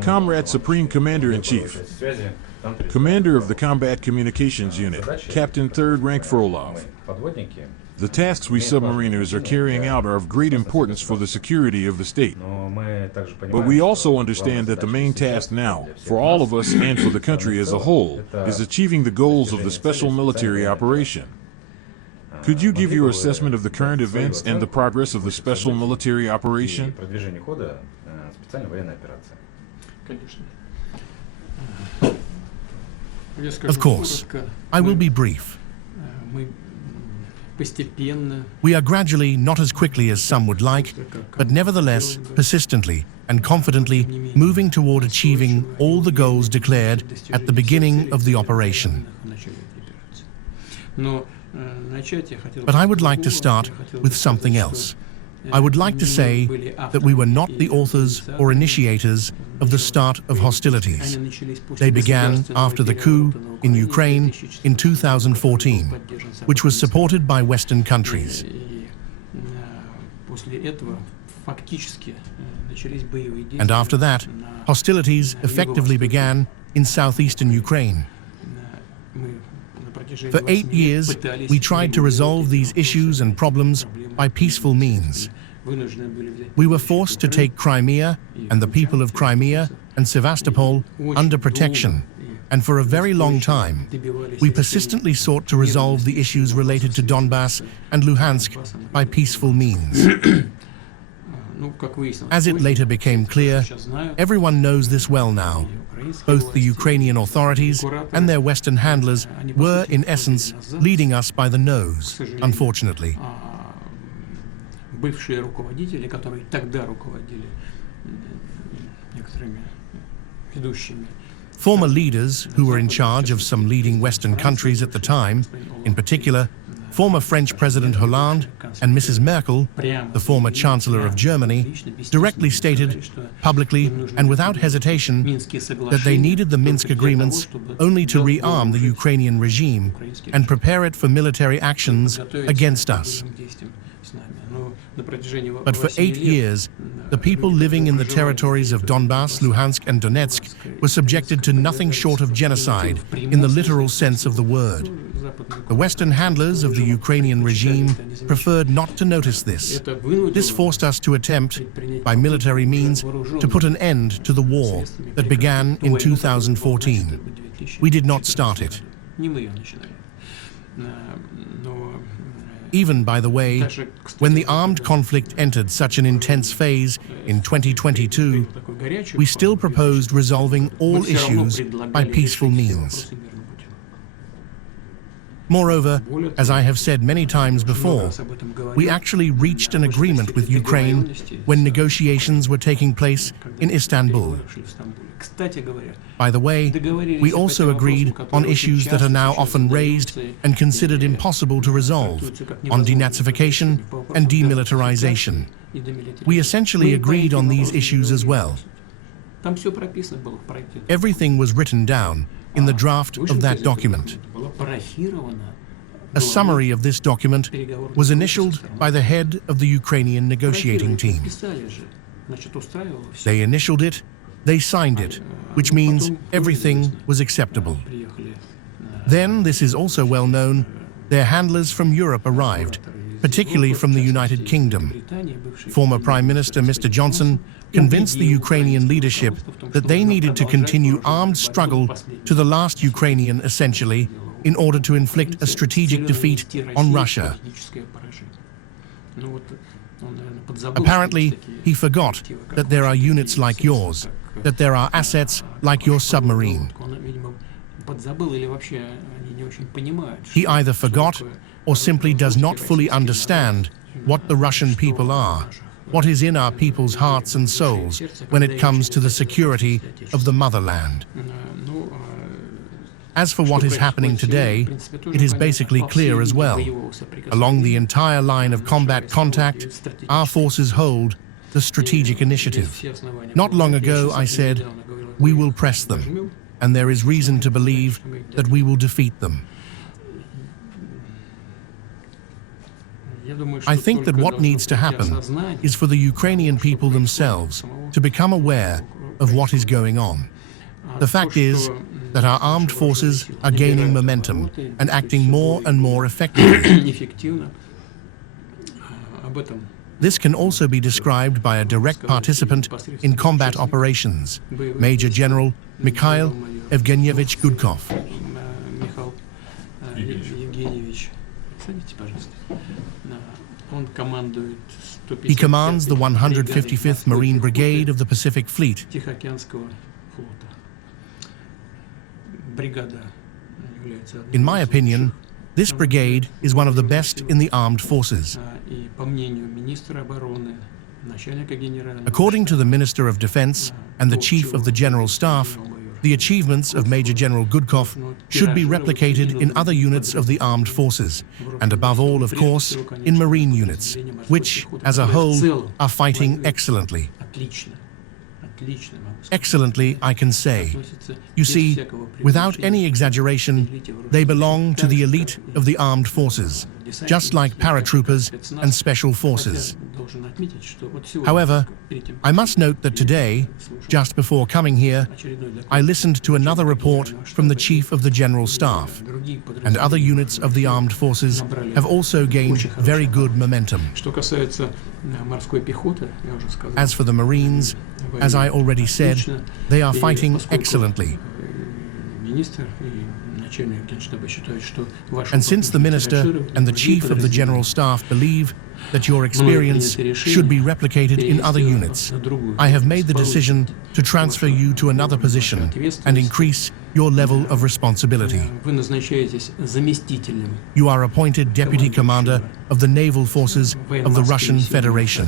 Comrade Supreme Commander-in-Chief, Commander of the Combat Communications Unit, Captain 3rd Rank Frolov. The tasks we submariners are carrying out are of great importance for the security of the state. But we also understand that the main task now, for all of us and for the country as a whole, is achieving the goals of the special military operation. Could you give your assessment of the current events and the progress of the special military operation? Of course. I will be brief. We are gradually, not as quickly as some would like, but nevertheless persistently and confidently moving toward achieving all the goals declared at the beginning of the operation. But I would like to start with something else. I would like to say that we were not the authors or initiators of the start of hostilities. They began after the coup in Ukraine in 2014, which was supported by Western countries. And after that, hostilities effectively began in southeastern Ukraine. For 8 years, we tried to resolve these issues and problems by peaceful means. We were forced to take Crimea and the people of Crimea and Sevastopol under protection, and for a very long time, we persistently sought to resolve the issues related to Donbass and Luhansk by peaceful means. As it later became clear, everyone knows this well now. Both the Ukrainian authorities and their Western handlers were, in essence, leading us by the nose, unfortunately. Former leaders who were in charge of some leading Western countries at the time, in particular, former French President Hollande and Mrs. Merkel, the former Chancellor of Germany, directly stated, publicly and without hesitation, that they needed the Minsk agreements only to rearm the Ukrainian regime and prepare it for military actions against us. But for 8 years, the people living in the territories of Donbass, Luhansk and Donetsk were subjected to nothing short of genocide in the literal sense of the word. The Western handlers of the Ukrainian regime preferred not to notice this. This forced us to attempt, by military means, to put an end to the war that began in 2014. We did not start it. Even, by the way, when the armed conflict entered such an intense phase in 2022, we still proposed resolving all issues by peaceful means. Moreover, as I have said many times before, we actually reached an agreement with Ukraine when negotiations were taking place in Istanbul. By the way, we also agreed on issues that are now often raised and considered impossible to resolve, on denazification and demilitarization. We essentially agreed on these issues as well. Everything was written down in the draft of that document. A summary of this document was initialed by the head of the Ukrainian negotiating team. They initialed it, they signed it, which means everything was acceptable. Then, this is also well known, their handlers from Europe arrived, particularly from the United Kingdom. Former Prime Minister Mr. Johnson convinced the Ukrainian leadership that they needed to continue armed struggle to the last Ukrainian, essentially, in order to inflict a strategic defeat on Russia. Apparently, he forgot that there are units like yours, that there are assets like your submarine. He either forgot or simply does not fully understand what the Russian people are, what is in our people's hearts and souls when it comes to the security of the motherland. As for what is happening today, it is basically clear as well. Along the entire line of combat contact, our forces hold the strategic initiative. Not long ago, I said, we will press them, and there is reason to believe that we will defeat them. I think that what needs to happen is for the Ukrainian people themselves to become aware of what is going on. The fact is that our armed forces are gaining momentum and acting more and more effectively. This can also be described by a direct participant in combat operations, Major General Mikhail Evgenyevich Gudkov. He commands the 155th Marine Brigade of the Pacific Fleet. In my opinion, this brigade is one of the best in the armed forces. According to the Minister of Defense and the Chief of the General Staff, the achievements of Major General Gudkov should be replicated in other units of the armed forces, and above all, of course, in Marine units, which, as a whole, are fighting excellently. Excellently, I can say. You see, without any exaggeration, they belong to the elite of the armed forces, just like paratroopers and special forces. However, I must note that today, just before coming here, I listened to another report from the Chief of the General Staff, and other units of the armed forces have also gained very good momentum. As for the Marines, as I already said, they are fighting excellently. And since the Minister and the Chief of the General Staff believe that your experience should be replicated in other units, I have made the decision to transfer you to another position and increase your level of responsibility. You are appointed Deputy Commander of the Naval Forces of the Russian Federation.